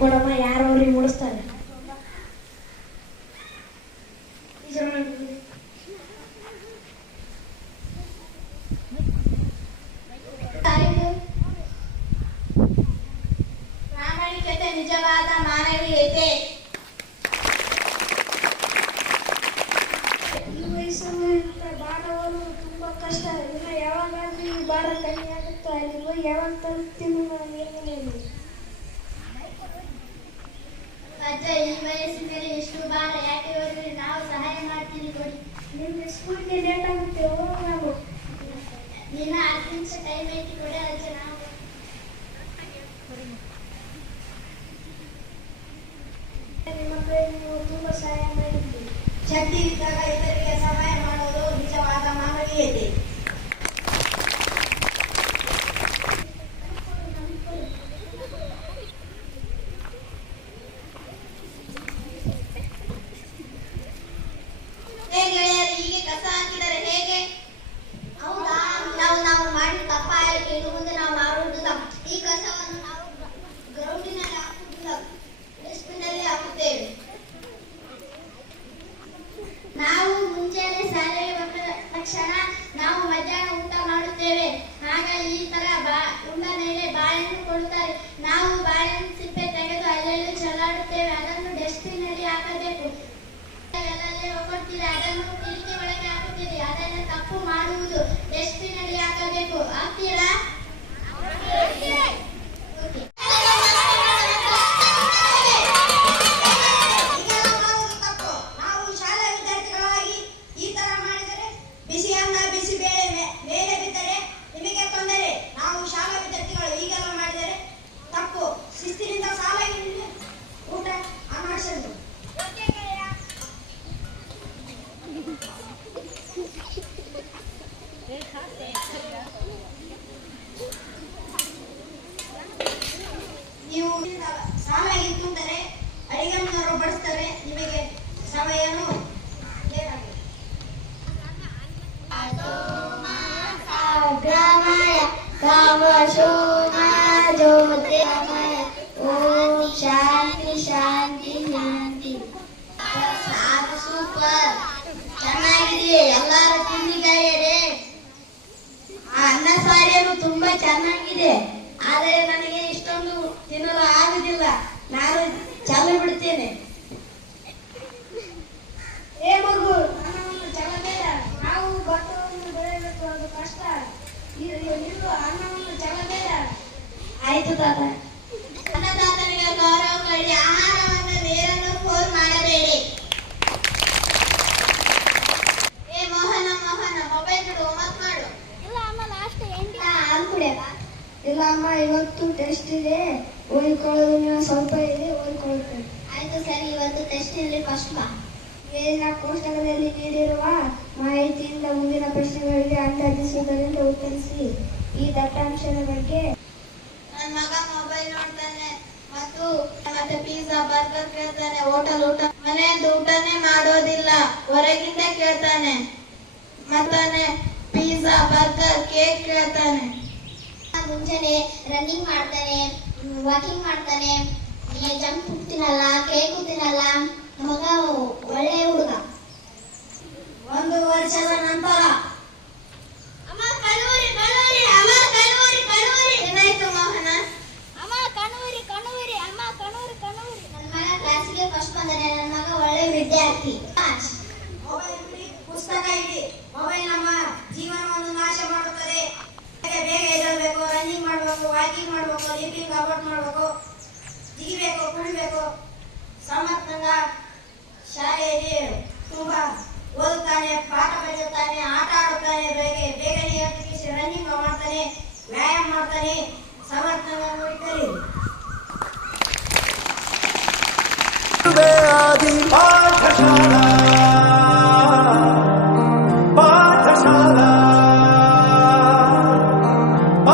ಕೊಡಮ್ಮ ಯಾರು ಅವ್ರಿಗೆ ಮೂಡಿಸ್ತಾರೆ. ಪ್ರಾಮಾಣಿಕತೆ ನಿಜವಾದ ಮಾನವೀಯತೆ. ಈ ವಯಸ್ಸಲ್ಲಿ ಬಾಳವರು ತುಂಬಾ ಕಷ್ಟ. ಇನ್ನು ಯಾವಾಗಾದ್ರೂ ಈ ಬಾಳ ಕಮ್ಮಿ ಆಗುತ್ತೋ ಅಲ್ಲಿಗೂ ಯಾವಾಗ ತಲುಪ್ತೀನಿ ಅಜ್ಜ. ಈ ವಯಸ್ಸಿನಲ್ಲಿ ಎಷ್ಟು ಬಾರ ಯಾಕೆ ಹೋದ್ರೆ ನಾವು ಸಹಾಯ ಮಾಡ್ತೀವಿ ಕೊಡಿ. ನಿಮ್ಗೆ ಸ್ಕೂಲ್ಗೆ ಲೇಟ್ ಆಗುತ್ತೆ ನಾವು ದಿನ 10 ನಿಮಿಷ ಟೈಮ್ ಐತಿ ಕೊಡಿ ಅಜ್ಜ. ನಾವು ನಿಮ್ಮ ಮಕ್ಕಳಿಗೆ ನೀವು ತುಂಬಾ ಸಹಾಯ ಮಾಡಿದ್ದೀವಿ. ಶಕ್ತಿ ಇದ್ದಾಗ ಇತರರಿಗೆ ಸಹಾಯ ಮಾಡೋದು ನಿಜವಾದ ಮಾನವೀಯತೆ. ನಾವು ಮುಂಜಾನೆ ಶಾಲೆಗೆ ಬಂದ ತಕ್ಷಣ ನಾವು ಮಧ್ಯಾಹ್ನ ಊಟ ಮಾಡುತ್ತೇವೆ. ಆಗ ಈ ತರ ಉಂಡ ಮೇಲೆ ಬಾಳೆಹಣ್ಣು ಕೊಡುತ್ತಾರೆ. ನಾವು ಬಾಳೆಹಣ್ಣು ಸಿಪ್ಪೆ ತೆಗೆದು ಅಲ್ಲೆಲ್ಲಿ ಚೆಲ್ಲಾಡುತ್ತೇವೆ. ಅದನ್ನು ಡಸ್ಟ್ಬಿನ್ ನಲ್ಲಿ ಹಾಕಬೇಕು. ಎಲ್ಲೆಲ್ಲಿ ಹೋಗುತ್ತೀರಿ ಅದನ್ನು ಕಿಟಕಿ ಒಳಗೆ ಹಾಕುತ್ತೀರಿ. ಅದನ್ನು ತಪ್ಪು ಮಾಡುವುದು. ಡಸ್ಟ್ಬಿನ್ ನಲ್ಲಿ ಹಾಕಬೇಕು. ಹಾಕ್ತೀರಾ? ನೀವು ಸಾಲ ಇದ್ದರೆ ಅಡಿಗೆನವರು ಬಡಿಸ್ತಾರೆ. ನಿಮಗೆ ಸಮಯನೂ ಶಾಂತಿ ಶಾಂತಿ ಶಾಂತಿ. ಸೂಪರ್, ಚೆನ್ನಾಗಿದೆ. ಎಲ್ಲರೂ ತಿಂದಿದ್ದಾರೆ. ಅನ್ನ ಸಾರಿಯನ್ನು ತುಂಬಾ ಚೆನ್ನಾಗಿದೆ. ಆದರೆ ನನಗೆ ಇಷ್ಟೊಂದು ತಿನ್ನಲು ಆಗುದಿಲ್ಲ. ನಾನು ಚೆಲ್ಲ ಬಿಡ್ತೇನೆ. ಏ ಮಗು, ಅನ್ನವನ್ನು ಚೆಲ್ಲಬೇಡ. ನಾವು ಭತ್ತವನ್ನು ಬೆಳೆಯಬೇಕು, ಅದು ಕಷ್ಟ. ಇದು ಅನ್ನವನ್ನು ಚೆಲ್ಲಬೇಡ. ಆಯ್ತು ತಾತ. ಅನ್ನದಾತನಿಗೆ ಗೌರವ ಕೊಡಿ. ಆಹಾರವನ್ನು ಬೇರನ್ನು ಫೋನ್ ಮಾಡಬೇಡಿ. ಏ ಮೋಹನ ಮೊಬೈಲ್ ಬಿಡು, ಹೋಮ್ವರ್ಕ್ ಮಾಡು. ಇಲ್ಲ ಅಮ್ಮ, ಲಾಸ್ಟ್ ಹಾಲು ಕುಡಿಯಲ್ಲ. ಇಲ್ಲ ಅಮ್ಮ, ಇವತ್ತು ಟೆಸ್ಟ್ ಇದೆ, ಓದಿಕೊಳ್ಳೋದು ಸ್ವಲ್ಪ ಇದೆ, ಓದಿಕೊಳ್ಳುತ್ತೇನೆ. ಆಯ್ತು ಸರಿ, ಇವತ್ತು ಟೆಸ್ಟ್ನಲ್ಲಿ ಫಸ್ಟ್ ಬಾ. ಮೇಲಿನ ಕೋಷ್ಟಕದಲ್ಲಿ ನೀಡಿರುವ ಮಾಹಿತಿಯಿಂದ ಮುಂದಿನ ಪ್ರಶ್ನೆಗಳಿಗೆ ಅಂದಾಜಿಸುವುದರಿಂದ ಉತ್ತರಿಸಿ. ಈ ದತ್ತಾಂಶದ ಬಗ್ಗೆ ನನ್ನ ಮಗ ಮೊಬೈಲ್ ನೋಡ್ತಾನೆ ಮತ್ತೆ ಪಿಜ್ಜಾ ಬರ್ಗರ್ ಕೇಳ್ತಾನೆ. ಹೋಟೆಲ್ ಊಟ, ಮನೆಯದ್ದು ಊಟನೇ ಮಾಡೋದಿಲ್ಲ, ಹೊರಗಿಂದ ಕೇಳ್ತಾನೆ. ಮತ್ತಾನೆ ಪಿಜ್ಜಾ ಬರ್ಗರ್ ಕೇಕ್ ಕೇಳ್ತಾನೆ. ಮುಂಜಾನೆ ರನ್ನಿಂಗ್ ಮಾಡ್ತಾನೆ, ವಾಕಿಂಗ್ ಮಾಡ್ತಾನೆ. ಜಂಕ್ ಫುಡ್ ತಿನ್ನಲ್ಲ, ಕೇಕು ತಿನ್ನಲ್ಲ. ಮಗ ಒಳ್ಳೆ ಹುಡುಗ. 1 ವರ್ಷದ ನಂತರ ಏನಾಯ್ತು ಮೋಹನ? ನನ್ನ ಮಗ ಕ್ಲಾಸಿಗೆ ಫಸ್ಟ್ ಬಂದಾನೆ. ನನ್ನ ಮಗ ಒಳ್ಳೆ ವಿದ್ಯಾರ್ಥಿ. ಮೊಬೈಲ್ ಪುಸ್ತಕ ಇದೆ. ಮೊಬೈಲ್ ನಮ್ಮ ಜೀವನವನ್ನು ನಾಶ ಮಾಡುತ್ತದೆ. ಬೇಗ ಎದ್ದೇಳಬೇಕು, ರನ್ನಿಂಗ್ ಮಾಡಬೇಕು, ವಾಕಿಂಗ್ ಮಾಡಬೇಕು, ಲಿಫ್ಟಿಂಗ್ ಅಬೌಟ್ ಮಾಡಬೇಕು, ಜಿಗಿಬೇಕು, ಕುಡಿಬೇಕು. ಸಮರ್ಥಂಗ ಶಾಲೆಯಲ್ಲಿ ತುಂಬಾ ಓದುತ್ತಾನೆ, ಪಾಠ ಬರೆಯುತ್ತಾನೆ, ಆಟ ಆಡುತ್ತಾನೆ, ಬೇಗನೆ ಎದ್ದು ರನ್ನಿಂಗ್ ಮಾಡ್ತಾನೆ, ವ್ಯಾಯಾಮ ಮಾಡ್ತಾನೆ. ಸಮರ್ಥಂಗ ನೋಡಿ ಕಲಿ.